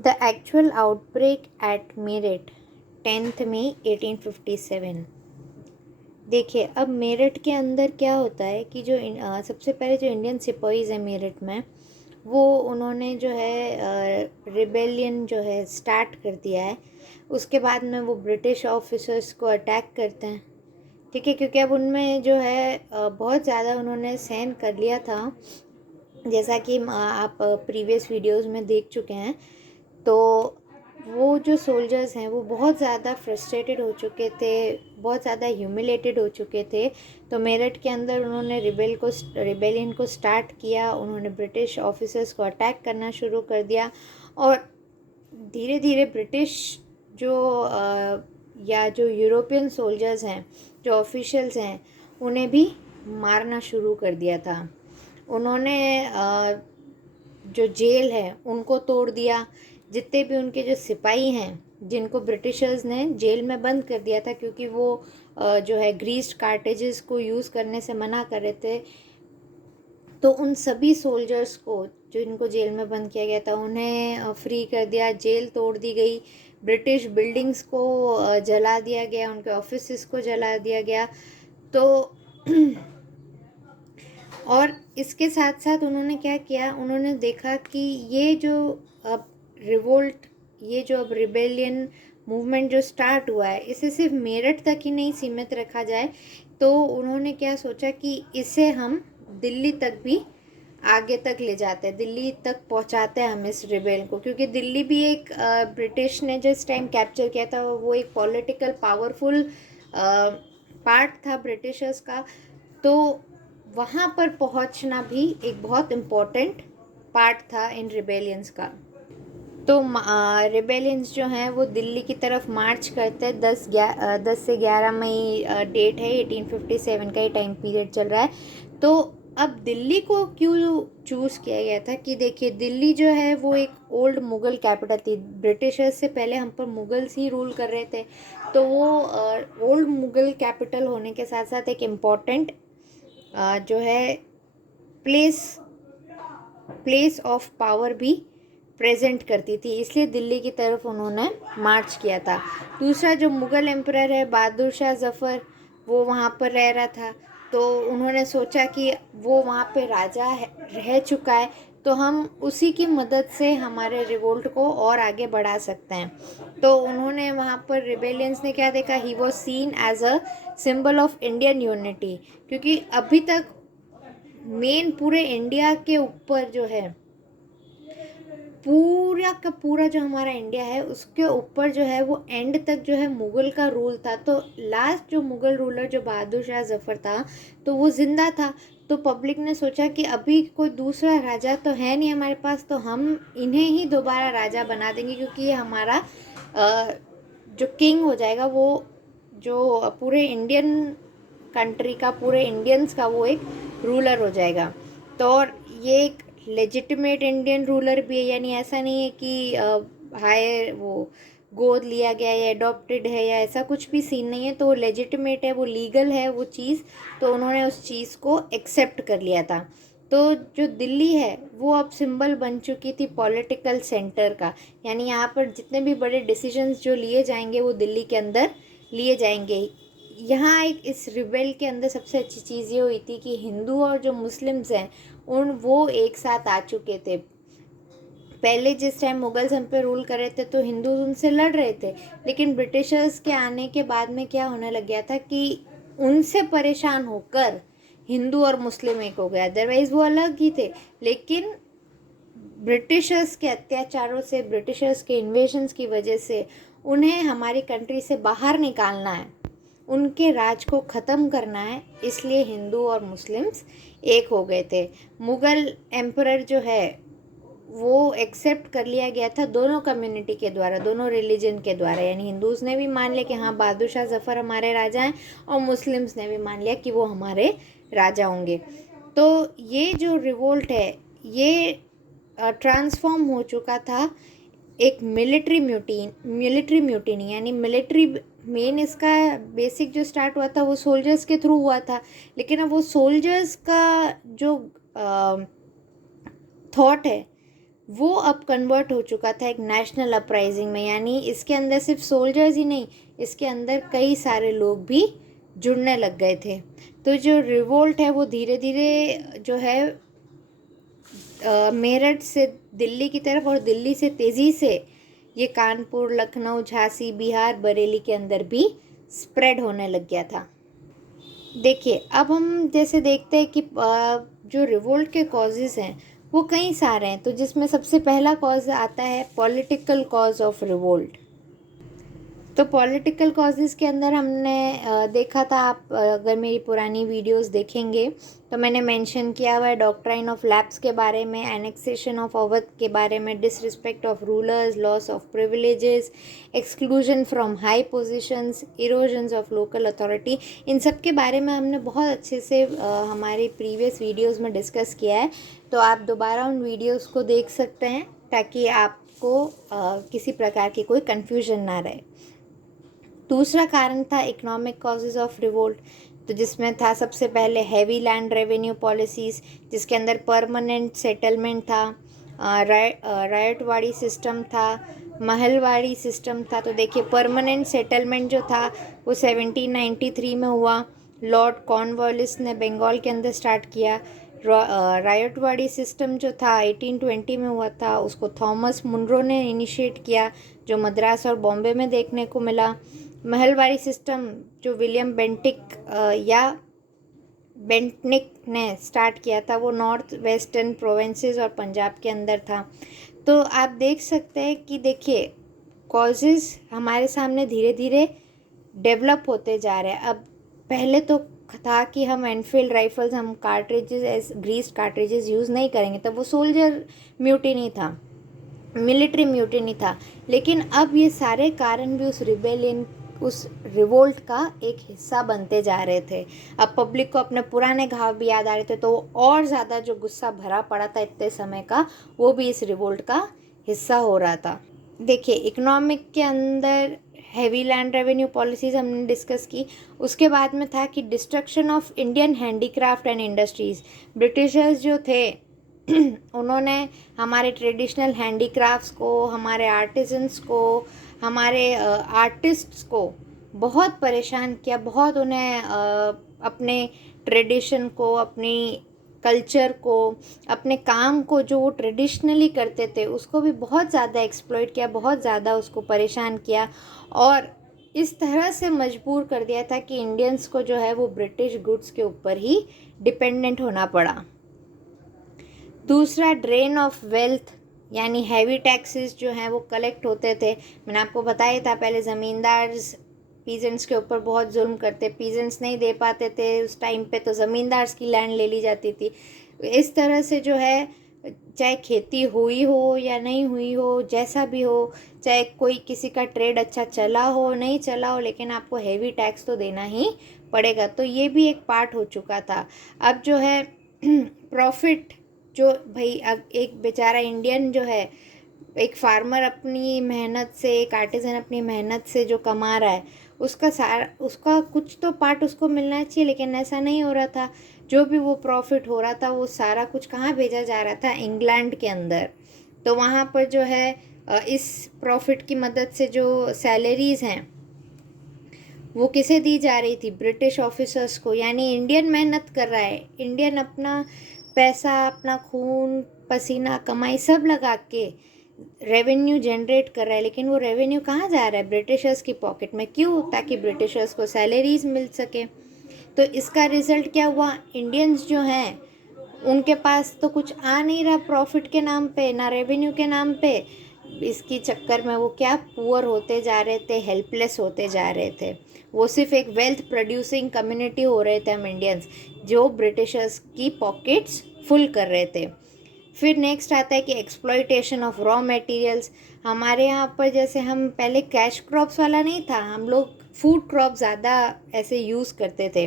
The actual outbreak at Meerut 10 May 1857। देखिए, अब मेरठ के अंदर क्या होता है कि जो सबसे पहले जो इंडियन सिपाहीज़ हैं मेरठ में, वो उन्होंने जो है रिबेलियन जो है स्टार्ट कर दिया है। उसके बाद में वो ब्रिटिश ऑफिसर्स को अटैक करते हैं, ठीक है, क्योंकि अब उनमें जो है बहुत ज़्यादा उन्होंने सहन कर लिया था, जैसा कि आप प्रीवियस वीडियोस में देख चुके हैं। तो वो जो सोल्जर्स हैं वो बहुत ज़्यादा फ्रस्ट्रेटेड हो चुके थे, बहुत ज़्यादा ह्यूमिलेटेड हो चुके थे। तो मेरठ के अंदर उन्होंने रिबेलियन को स्टार्ट किया। उन्होंने ब्रिटिश ऑफिसर्स को अटैक करना शुरू कर दिया और धीरे धीरे ब्रिटिश जो या जो यूरोपियन सोल्जर्स हैं, जो ऑफिशियल्स हैं, उन्हें भी मारना शुरू कर दिया था। उन्होंने जो जेल है उनको तोड़ दिया। जितने भी उनके जो सिपाही हैं जिनको ब्रिटिशर्स ने जेल में बंद कर दिया था, क्योंकि वो जो है ग्रीस्ड कार्टेजेस को यूज़ करने से मना कर रहे थे, तो उन सभी सोल्जर्स को जो इनको जेल में बंद किया गया था उन्हें फ्री कर दिया। जेल तोड़ दी गई, ब्रिटिश बिल्डिंग्स को जला दिया गया, उनके ऑफिसेस को जला दिया गया। तो और इसके साथ साथ उन्होंने क्या किया, उन्होंने देखा कि ये जो अब रिवोल्ट, ये जो अब रिबेलियन मूवमेंट जो स्टार्ट हुआ है, इसे सिर्फ मेरठ तक ही नहीं सीमित रखा जाए। तो उन्होंने क्या सोचा कि इसे हम दिल्ली तक भी आगे तक ले जाते हैं, दिल्ली तक पहुंचाते हैं हम इस रिबेल को, क्योंकि दिल्ली भी एक ब्रिटिश ने जिस टाइम कैप्चर किया था वो एक पॉलिटिकल पावरफुल पार्ट था ब्रिटिशर्स का। तो वहाँ पर पहुँचना भी एक बहुत इम्पोर्टेंट पार्ट था इन रिबेलियंस का। तो रिबेलियंस जो हैं वो दिल्ली की तरफ मार्च करते हैं। 10 से 11 मई डेट है, 1857 का ही टाइम पीरियड चल रहा है। तो अब दिल्ली को क्यों चूज़ किया गया था कि देखिए, दिल्ली जो है वो एक ओल्ड मुग़ल कैपिटल थी। ब्रिटिशर्स से पहले हम पर मुग़ल्स ही रूल कर रहे थे। तो वो ओल्ड मुग़ल कैपिटल होने के साथ साथ एक इम्पॉर्टेंट जो है प्लेस प्लेस ऑफ पावर भी प्रेजेंट करती थी, इसलिए दिल्ली की तरफ उन्होंने मार्च किया था। दूसरा, जो मुग़ल एम्परर है बहादुर शाह ज़फ़र, वो वहाँ पर रह रहा था। तो उन्होंने सोचा कि वो वहाँ पे राजा रह चुका है, तो हम उसी की मदद से हमारे रिवोल्ट को और आगे बढ़ा सकते हैं। तो उन्होंने वहाँ पर रिबेलियंस ने क्या देखा, he was seen as a symbol of Indian unity, क्योंकि अभी तक मेन पूरे इंडिया के ऊपर जो है, पूरा का पूरा जो हमारा इंडिया है उसके ऊपर जो है वो एंड तक जो है मुग़ल का रूल था। तो लास्ट जो मुग़ल रूलर जो बहादुर शाह ज़फ़र था, तो वो ज़िंदा था। तो पब्लिक ने सोचा कि अभी कोई दूसरा राजा तो है नहीं हमारे पास, तो हम इन्हें ही दोबारा राजा बना देंगे, क्योंकि ये हमारा जो किंग हो जाएगा, वो जो पूरे इंडियन कंट्री का, पूरे इंडियंस का वो एक रूलर हो जाएगा। तो और ये एक लेजिटिमेट इंडियन रूलर भी है, यानी ऐसा नहीं है कि हायर वो गोद लिया गया या अडॉप्टेड है या ऐसा कुछ भी सीन नहीं है। तो वो लेजिटिमेट है, वो लीगल है वो चीज़। तो उन्होंने उस चीज़ को एक्सेप्ट कर लिया था। तो जो दिल्ली है वो अब सिंबल बन चुकी थी पॉलिटिकल सेंटर का, यानी यहाँ पर जितने भी बड़े डिसीजंस जो लिए जाएंगे वो दिल्ली के अंदर लिए जाएंगे। यहाँ एक इस रिबेल के अंदर सबसे अच्छी चीज़ ये हुई थी कि हिंदू और जो मुस्लिम्स हैं वो एक साथ आ चुके थे। पहले जिस टाइम मुगल्स हम पे रूल कर रहे थे तो हिंदू उनसे लड़ रहे थे, लेकिन ब्रिटिशर्स के आने के बाद में क्या होने लग गया था कि उनसे परेशान होकर हिंदू और मुस्लिम एक हो गया। अदरवाइज वो अलग ही थे, लेकिन ब्रिटिशर्स के अत्याचारों से, ब्रिटिशर्स के इन्वेजन्स की वजह से उन्हें हमारी कंट्री से बाहर निकालना है, उनके राज को ख़त्म करना है, इसलिए हिंदू और मुस्लिम्स एक हो गए थे। मुग़ल एम्परर जो है वो एक्सेप्ट कर लिया गया था दोनों कम्युनिटी के द्वारा, दोनों रिलीजन के द्वारा, यानी हिंदूज़ ने भी मान लिया कि हाँ बहादुर शाह ज़फ़र हमारे राजा हैं, और मुस्लिम्स ने भी मान लिया कि वो हमारे राजा होंगे। तो ये जो रिवोल्ट है ये ट्रांसफॉर्म हो चुका था एक मिलिट्री म्यूटिनी, यानी मिलिट्री मेन इसका बेसिक जो स्टार्ट हुआ था वो सोल्जर्स के थ्रू हुआ था। लेकिन अब वो सोल्जर्स का जो थॉट है वो अब कन्वर्ट हो चुका था एक नेशनल अपराइजिंग में, यानी इसके अंदर सिर्फ सोल्जर्स ही नहीं, इसके अंदर कई सारे लोग भी जुड़ने लग गए थे। तो जो रिवोल्ट है वो धीरे धीरे जो है मेरठ से दिल्ली की तरफ और दिल्ली से तेज़ी से ये कानपुर, लखनऊ, झांसी, बिहार, बरेली के अंदर भी स्प्रेड होने लग गया था। देखिए अब हम जैसे देखते हैं कि जो रिवोल्ट के कॉजेज़ हैं वो कई सारे हैं। तो जिसमें सबसे पहला कॉज आता है पॉलिटिकल कॉज ऑफ रिवोल्ट। तो पॉलिटिकल कॉजेज़ के अंदर हमने देखा था, आप अगर मेरी पुरानी वीडियोस देखेंगे तो मैंने मेंशन किया हुआ है डॉक्ट्राइन ऑफ लैप्स के बारे में, एनेक्सेशन ऑफ अवध के बारे में, disrespect of rulers, loss of privileges, exclusion from high positions, erosions of local authority. इन सब के बारे में हमने बहुत अच्छे से हमारी प्रीवियस वीडियोज़ में डिस्कस किया है। तो आप दोबारा उन वीडियोज़ को देख सकते हैं ताकि आपको किसी प्रकार की कोई कन्फ्यूजन ना रहे। दूसरा कारण था इकोनॉमिक कॉजेज़ ऑफ रिवोल्ट। तो जिसमें था सबसे पहले हैवी लैंड रेवेन्यू पॉलिसीज़, जिसके अंदर परमानेंट सेटलमेंट था, रायटवाड़ी सिस्टम था, महलवाड़ी सिस्टम था। तो देखिए परमानेंट सेटलमेंट जो था वो 1793 में हुआ, लॉर्ड कॉर्नवालिस ने बंगाल के अंदर स्टार्ट किया। रायटवाड़ी सिस्टम जो था 1820 में हुआ था, उसको थॉमस मुनरो ने इनिशिएट किया, जो मद्रास और बॉम्बे में देखने को मिला। महलवाड़ी सिस्टम जो विलियम या बेंटनिक ने स्टार्ट किया था, वो नॉर्थ वेस्टर्न प्रोविंसेस और पंजाब के अंदर था। तो आप देख सकते हैं कि देखिए कॉजेज़ हमारे सामने धीरे धीरे डेवलप होते जा रहे हैं। अब पहले तो था कि हम एनफील्ड राइफल्स, हम कार्ट्रिजेज, ग्रीस्ड कार्ट्रिजेज यूज़ नहीं करेंगे, तब वो सोल्जर म्यूटिनी था, मिलिट्री म्यूटिनी था। लेकिन अब ये सारे कारण भी उस रिबेलियन, उस रिवोल्ट का एक हिस्सा बनते जा रहे थे। अब पब्लिक को अपने पुराने घाव भी याद आ रहे थे, तो और ज़्यादा जो गुस्सा भरा पड़ा था इतने समय का, वो भी इस रिवोल्ट का हिस्सा हो रहा था। देखिए इकोनॉमिक के अंदर हैवी लैंड रेवेन्यू पॉलिसीज़ हमने डिस्कस की। उसके बाद में था कि destruction of Indian handicraft and industries. Britishers जो थे उन्होंने हमारे ट्रेडिशनल हैंडीक्राफ्ट्स को, हमारे आर्टिजन्स को, हमारे आर्टिस्ट्स को बहुत परेशान किया, बहुत उन्हें अपने ट्रेडिशन को, अपनी कल्चर को, अपने काम को जो वो ट्रेडिशनली करते थे उसको भी बहुत ज़्यादा एक्सप्लॉइट किया, बहुत ज़्यादा उसको परेशान किया और इस तरह से मजबूर कर दिया था कि इंडियंस को जो है वो ब्रिटिश गुड्स के ऊपर ही डिपेंडेंट होना पड़ा। दूसरा ड्रेन ऑफ वेल्थ, यानी हैवी टैक्सेस जो हैं वो कलेक्ट होते थे। मैंने आपको बताया था पहले, ज़मींदार पीजेंट्स के ऊपर बहुत जुल्म करते, पीजेंट्स नहीं दे पाते थे उस टाइम पे तो ज़मींदार्स की लैंड ले ली जाती थी। इस तरह से जो है चाहे खेती हुई हो या नहीं हुई हो, जैसा भी हो, चाहे कोई किसी का ट्रेड अच्छा चला हो नहीं चला हो, लेकिन आपको हैवी टैक्स तो देना ही पड़ेगा। तो ये भी एक पार्ट हो चुका था। अब जो है प्रॉफिट, जो भाई अब एक बेचारा इंडियन जो है, एक फार्मर अपनी मेहनत से, एक आर्टिजन अपनी मेहनत से जो कमा रहा है, उसका कुछ तो पार्ट उसको मिलना चाहिए, लेकिन ऐसा नहीं हो रहा था। जो भी वो प्रॉफिट हो रहा था वो सारा कुछ कहाँ भेजा जा रहा था, इंग्लैंड के अंदर। तो वहाँ पर जो है इस प्रॉफिट की मदद से जो सैलरीज़ हैं वो किसे दी जा रही थी, ब्रिटिश ऑफिसर्स को। यानी इंडियन मेहनत कर रहा है, इंडियन अपना पैसा, अपना खून पसीना कमाई सब लगा के रेवेन्यू जनरेट कर रहा है, लेकिन वो रेवेन्यू कहाँ जा रहा है, ब्रिटिशर्स की पॉकेट में। क्यों? ताकि ब्रिटिशर्स को सैलरीज मिल सके। तो इसका रिज़ल्ट क्या हुआ, इंडियंस जो हैं उनके पास तो कुछ आ नहीं रहा प्रॉफिट के नाम पे, ना रेवेन्यू के नाम पे। इसकी चक्कर में वो क्या पुअर होते जा रहे थे, हेल्पलेस होते जा रहे थे। वो सिर्फ एक वेल्थ प्रोड्यूसिंग कम्युनिटी हो रहे थे हम इंडियंस, जो ब्रिटिशर्स की पॉकेट्स फुल कर रहे थे। फिर नेक्स्ट आता है कि एक्सप्लॉइटेशन ऑफ रॉ मटेरियल्स। हमारे यहाँ पर जैसे हम पहले कैश क्रॉप्स वाला नहीं था, हम लोग फूड क्रॉप ज़्यादा ऐसे यूज़ करते थे,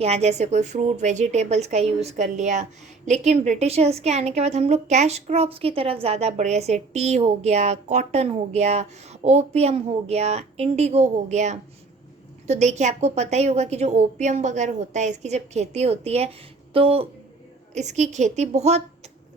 यहाँ जैसे कोई फ्रूट वेजिटेबल्स का यूज़ कर लिया। लेकिन ब्रिटिशर्स के आने के बाद हम लोग कैश क्रॉप्स की तरफ ज़्यादा बढ़े, जैसे टी हो गया, कॉटन हो गया, ओपियम हो गया, इंडिगो हो गया। तो देखिए आपको पता ही होगा कि जो ओपियम वगैरह होता है, इसकी जब खेती होती है तो इसकी खेती बहुत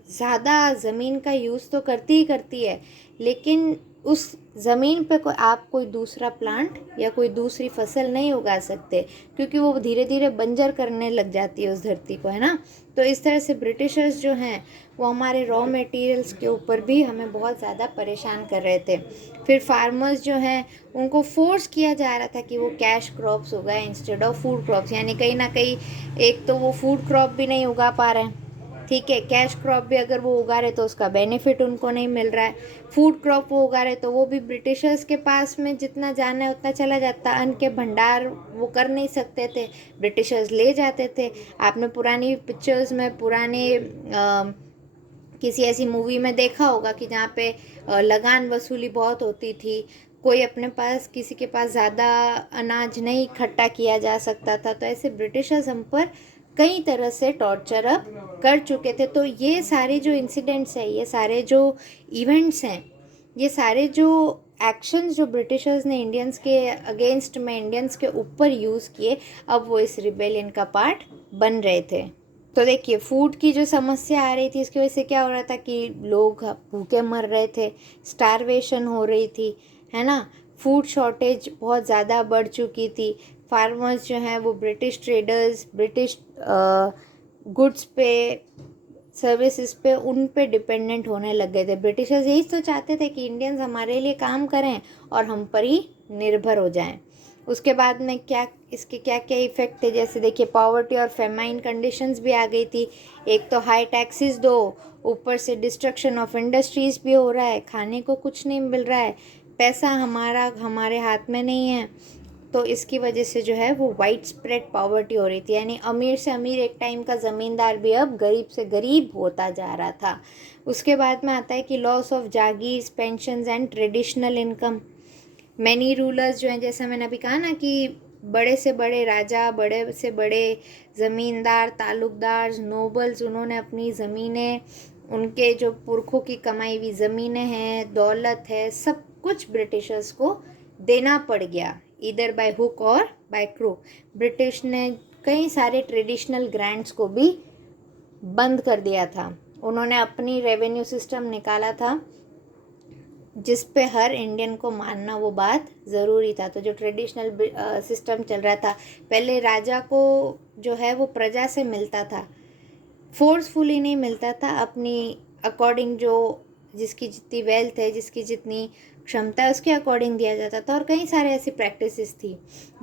ज़्यादा ज़मीन का यूज़ तो करती है, लेकिन उस ज़मीन पे आप कोई दूसरा प्लांट या कोई दूसरी फसल नहीं उगा सकते, क्योंकि वो धीरे धीरे बंजर करने लग जाती है उस धरती को, है ना। तो इस तरह से ब्रिटिशर्स जो हैं वो हमारे रॉ मटेरियल्स के ऊपर भी हमें बहुत ज़्यादा परेशान कर रहे थे। फिर फार्मर्स जो हैं उनको फोर्स किया जा रहा था कि वो कैश क्रॉप्स उगाएं इंस्टेड ऑफ फूड क्रॉप्स, यानी कहीं ना कहीं एक तो वो फूड क्रॉप भी नहीं उगा पा रहे हैं, ठीक है, कैश क्रॉप भी अगर वो उगा रहे तो उसका बेनिफिट उनको नहीं मिल रहा है, फूड क्रॉप वो उगा रहे तो वो भी ब्रिटिशर्स के पास में जितना जाना है उतना चला जाता, अन्न के भंडार वो कर नहीं सकते थे, ब्रिटिशर्स ले जाते थे। आपने पुरानी पिक्चर्स में, पुराने किसी ऐसी मूवी में देखा होगा कि जहाँ पे लगान वसूली बहुत होती थी, कोई अपने पास, किसी के पास ज़्यादा अनाज नहीं इकट्ठा किया जा सकता था, तो ऐसे ब्रिटिशर्स हम पर कई तरह से टॉर्चर अब कर चुके थे। तो ये सारे जो इंसिडेंट्स हैं, ये सारे जो इवेंट्स हैं, ये सारे जो एक्शंस जो ब्रिटिशर्स ने इंडियंस के अगेंस्ट में, इंडियंस के ऊपर यूज़ किए, अब वो इस रिबेलियन का पार्ट बन रहे थे। तो देखिए, फूड की जो समस्या आ रही थी, इसकी वजह से क्या हो रहा था कि लोग भूखे मर रहे थे, स्टारवेशन हो रही थी, है ना, फूड शॉर्टेज बहुत ज़्यादा बढ़ चुकी थी। फार्मर्स जो हैं वो ब्रिटिश ट्रेडर्स, ब्रिटिश गुड्स पे, सर्विसेज पे, उन पे डिपेंडेंट होने लग गए थे। ब्रिटिशर्स यही तो चाहते थे कि इंडियंस हमारे लिए काम करें और हम पर ही निर्भर हो जाएं। उसके बाद में क्या, इसके क्या क्या इफ़ेक्ट थे, जैसे देखिए पॉवर्टी और फेमाइन कंडीशंस भी आ गई थी। एक तो हाई टैक्सेस दो, ऊपर से डिस्ट्रक्शन ऑफ इंडस्ट्रीज़ भी हो रहा है, खाने को कुछ नहीं मिल रहा है, पैसा हमारे हाथ में नहीं है। तो इसकी वजह से जो है वो वाइड स्प्रेड पॉवर्टी हो रही थी, यानी अमीर से अमीर एक टाइम का ज़मींदार भी अब गरीब से गरीब होता जा रहा था। उसके बाद में आता है कि loss of jagirs, pensions and traditional income. Many rulers जो हैं, जैसा मैंने अभी कहा ना कि बड़े से बड़े राजा, बड़े से बड़े ज़मींदार, तालुकदार, नोबल्स, उन्होंने अपनी ज़मीनें, उनके जो पुरखों की कमाई हुई ज़मीनें हैं, दौलत है, सब कुछ ब्रिटिशर्स को देना पड़ गया, इधर बाय हुक और बाय क्रूक। ब्रिटिश ने कई सारे ट्रेडिशनल ग्रांट्स को भी बंद कर दिया था। उन्होंने अपनी रेवेन्यू सिस्टम निकाला था जिस पे हर इंडियन को मानना वो बात ज़रूरी था। तो जो ट्रेडिशनल सिस्टम चल रहा था, पहले राजा को जो है वो प्रजा से मिलता था, फोर्सफुली नहीं मिलता था, अपनी अकॉर्डिंग, जो जिसकी जितनी वेल्थ है, जिसकी जितनी क्षमता है, उसके अकॉर्डिंग दिया जाता था। और कई सारे ऐसी प्रैक्टिसेस थी,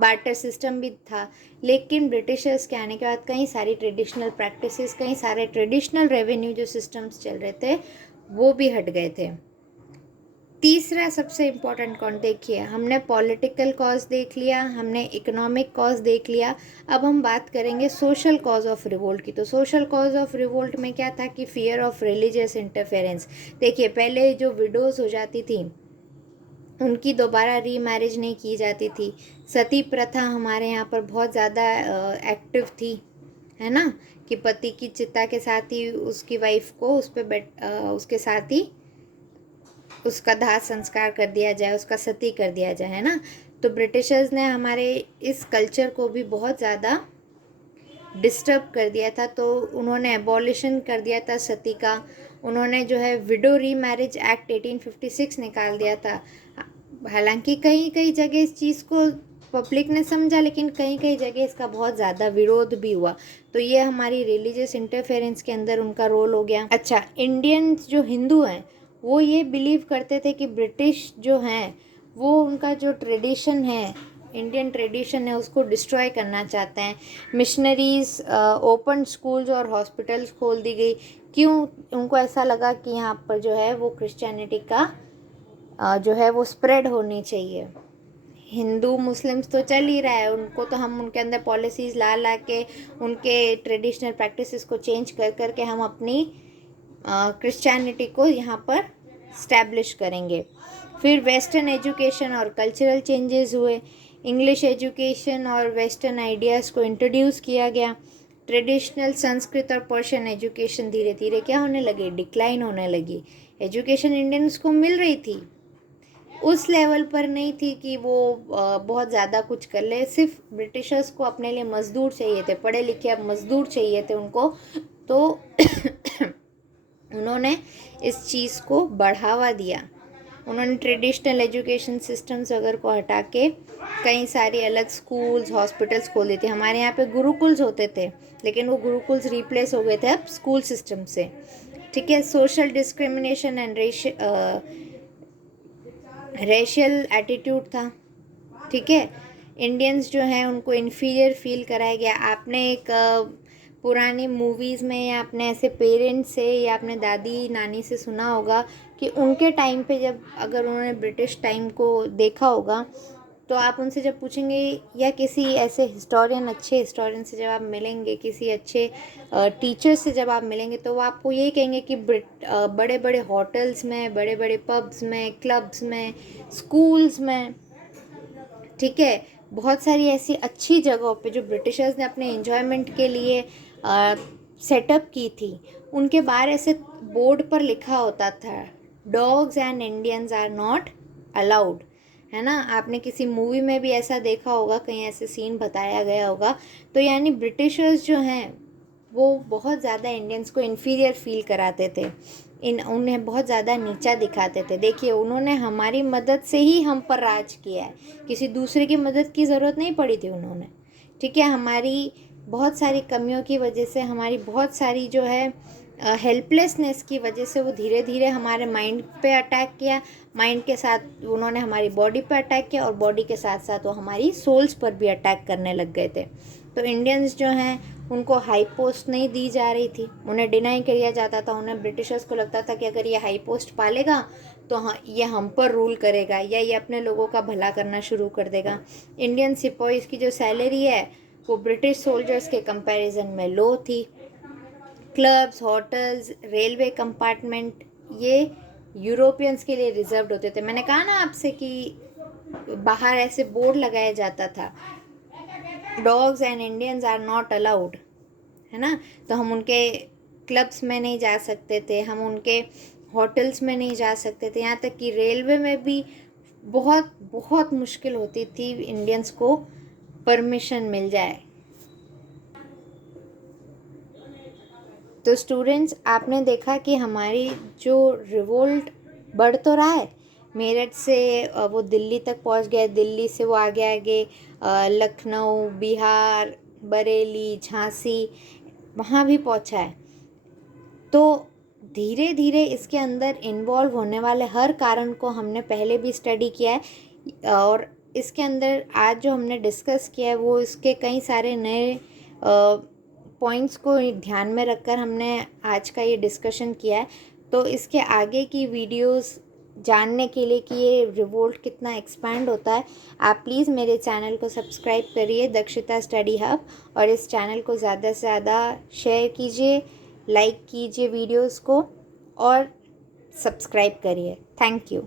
बार्टर सिस्टम भी था। लेकिन ब्रिटिशर्स के आने के बाद कई सारी ट्रेडिशनल प्रैक्टिसेस, कई सारे ट्रेडिशनल रेवेन्यू जो सिस्टम्स चल रहे थे वो भी हट गए थे। तीसरा सबसे इम्पॉर्टेंट कौन, देखिए हमने पॉलिटिकल कॉज देख लिया, हमने इकोनॉमिक कॉज देख लिया, अब हम बात करेंगे सोशल कॉज ऑफ रिवोल्ट की। तो सोशल कॉज ऑफ रिवोल्ट में क्या था कि फियर ऑफ रिलीजियस इंटरफेरेंस। देखिए, पहले जो विडोज़ हो जाती थी उनकी दोबारा री मैरिज नहीं की जाती थी, सती प्रथा हमारे यहाँ पर बहुत ज़्यादा एक्टिव थी, है ना, कि पति की चिता के साथ ही उसकी वाइफ को उस पर उसके साथ ही उसका दाह संस्कार कर दिया जाए, उसका सती कर दिया जाए, है ना। तो ब्रिटिशर्स ने हमारे इस कल्चर को भी बहुत ज़्यादा डिस्टर्ब कर दिया था, तो उन्होंने एबॉलिशन कर दिया था सती का। उन्होंने जो है विडो री मैरिज एक्ट 1856 निकाल दिया था। हालांकि कई कई जगह इस चीज़ को पब्लिक ने समझा, लेकिन कई कई जगह इसका बहुत ज़्यादा विरोध भी हुआ। तो ये हमारी रिलीजियस इंटरफेरेंस के अंदर उनका रोल हो गया। अच्छा, इंडियंस जो हिंदू हैं वो ये बिलीव करते थे कि ब्रिटिश जो हैं वो उनका जो ट्रेडिशन है, इंडियन ट्रेडिशन है, उसको डिस्ट्रॉय करना चाहते हैं। मिशनरीज, ओपन स्कूल्स और हॉस्पिटल्स खोल दी गई। क्यों? उनको ऐसा लगा कि यहाँ पर जो है वो क्रिश्चियनिटी का जो है वो स्प्रेड होनी चाहिए। हिंदू मुस्लिम्स तो चल ही रहा है, उनको तो हम उनके अंदर पॉलिसीज़ ला ला के, उनके ट्रेडिशनल प्रैक्टिसेस को चेंज कर कर के हम अपनी क्रिश्चियनिटी को यहाँ पर स्टैब्लिश करेंगे। फिर वेस्टर्न एजुकेशन और कल्चरल चेंजेस हुए, इंग्लिश एजुकेशन और वेस्टर्न आइडियाज़ को इंट्रोड्यूस किया गया। ट्रेडिशनल संस्कृत और पर्शियन एजुकेशन धीरे धीरे क्या होने लगे, डिक्लाइन होने लगी। एजुकेशन इंडियंस को मिल रही थी, उस लेवल पर नहीं थी कि वो बहुत ज़्यादा कुछ कर ले। सिर्फ ब्रिटिशर्स को अपने लिए मज़दूर चाहिए थे, पढ़े लिखे अब मज़दूर चाहिए थे उनको। तो उन्होंने इस चीज़ को बढ़ावा दिया। उन्होंने ट्रेडिशनल एजुकेशन सिस्टम्स वगैरह को हटा के कई सारी अलग स्कूल्स हॉस्पिटल्स खोल दी थी। हमारे यहाँ पे गुरुकुल्स होते थे, लेकिन वो गुरुकुल्स रिप्लेस हो गए थे अब स्कूल सिस्टम से। ठीक है, social discrimination and racial attitude था। ठीक है, इंडियंस जो हैं उनको इन्फीरियर फील कराया गया। आपने एक पुरानी मूवीज़ में या अपने ऐसे पेरेंट्स से या अपने दादी नानी से सुना होगा कि उनके टाइम पे जब अगर उन्होंने ब्रिटिश टाइम को देखा होगा तो आप उनसे जब पूछेंगे या किसी ऐसे हिस्टोरियन अच्छे हिस्टोरियन से जब आप मिलेंगे, किसी अच्छे टीचर से जब आप मिलेंगे, तो वो आपको यही कहेंगे कि बड़े बड़े होटल्स में, बड़े बड़े पब्स में, क्लब्स में, स्कूल्स में, ठीक है, बहुत सारी ऐसी अच्छी जगहों पे जो ब्रिटिशर्स ने अपने एंजॉयमेंट के लिए सेटअप की थी, उनके बाहर ऐसे बोर्ड पर लिखा होता था, dogs and Indians are not allowed. है ना, आपने किसी मूवी में भी ऐसा देखा होगा, कहीं ऐसे सीन बताया गया होगा। तो यानी ब्रिटिशर्स जो हैं वो बहुत ज़्यादा इंडियंस को इन्फीरियर फील कराते थे, उन्हें बहुत ज़्यादा नीचा दिखाते थे। देखिए, उन्होंने हमारी मदद से ही हम पर राज किया है, किसी दूसरे की मदद की ज़रूरत नहीं पड़ी थी उन्होंने। ठीक है, हमारी बहुत सारी कमियों की वजह से, हमारी बहुत सारी जो है हेल्पलेसनेस की वजह से वो धीरे धीरे हमारे माइंड पे अटैक किया, माइंड के साथ उन्होंने हमारी बॉडी पे अटैक किया, और बॉडी के साथ साथ वो हमारी सोल्स पर भी अटैक करने लग गए थे। तो इंडियंस जो हैं उनको हाई पोस्ट नहीं दी जा रही थी, उन्हें डिनाई किया जाता था। उन्हें ब्रिटिशर्स को लगता था कि अगर ये हाई पोस्ट पालेगा तो हाँ, ये हम पर रूल करेगा या ये अपने लोगों का भला करना शुरू कर देगा। इंडियन सिपाहीज़ की जो सैलरी है वो ब्रिटिश सोल्जर्स के कंपैरिजन में लो थी। क्लब्स, होटल्स, रेलवे कंपार्टमेंट ये यूरोपियंस के लिए रिजर्व्ड होते थे। मैंने कहा ना आपसे कि बाहर ऐसे बोर्ड लगाया जाता था, dogs and Indians are not allowed, है ना। तो हम उनके क्लब्स में नहीं जा सकते थे, हम उनके होटल्स में नहीं जा सकते थे, यहाँ तक कि रेलवे में भी बहुत बहुत मुश्किल होती थी इंडियंस को परमिशन मिल जाए। तो स्टूडेंट्स, आपने देखा कि हमारी जो रिवोल्ट बढ़ तो रहा है, मेरठ से वो दिल्ली तक पहुंच गया, दिल्ली से वो आगे आगे लखनऊ, बिहार, बरेली, झांसी, वहाँ भी पहुंचा है। तो धीरे धीरे इसके अंदर इन्वॉल्व होने वाले हर कारण को हमने पहले भी स्टडी किया है, और इसके अंदर आज जो हमने डिस्कस किया है वो इसके कई सारे नए पॉइंट्स को ध्यान में रखकर हमने आज का ये डिस्कशन किया है। तो इसके आगे की वीडियोस जानने के लिए कि ये रिवोल्ट कितना एक्सपैंड होता है, आप प्लीज़ मेरे चैनल को सब्सक्राइब करिए, दक्षिता स्टडी हब, और इस चैनल को ज़्यादा से ज़्यादा शेयर कीजिए, लाइक कीजिए वीडियोस को, और सब्सक्राइब करिए। Thank you.